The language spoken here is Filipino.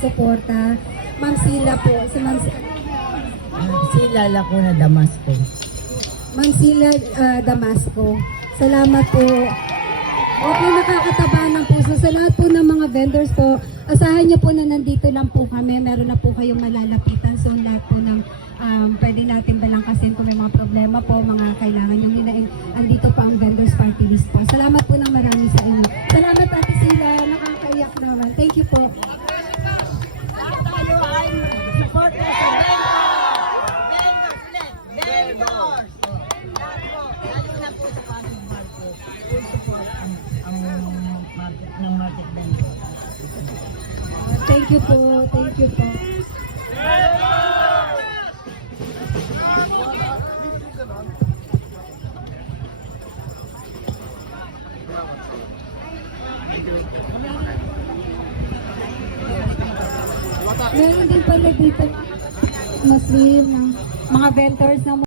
suporta. Ma'am Sila po, si Ma'am, Sila Lacuna Damasco. Ma'am Sila ah, Damasco. Salamat po. Okay, nakakataba ng puso. Sa lahat po ng mga vendors po, asahan niyo po na nandito lang po kami. Meron na po kayong malalapitan. So, lahat po ng um, pwede natin balangkasin kung may mga problema po, mga kailangan nyo hinaing. Andito pa ang vendors party list po. Salamat po ng marami sa inyo. Salamat Ate Sila. Nakakaiyak naman. Thank you po. Thank you po. Thank you po. Meron din pala dito Muslim mga vendors na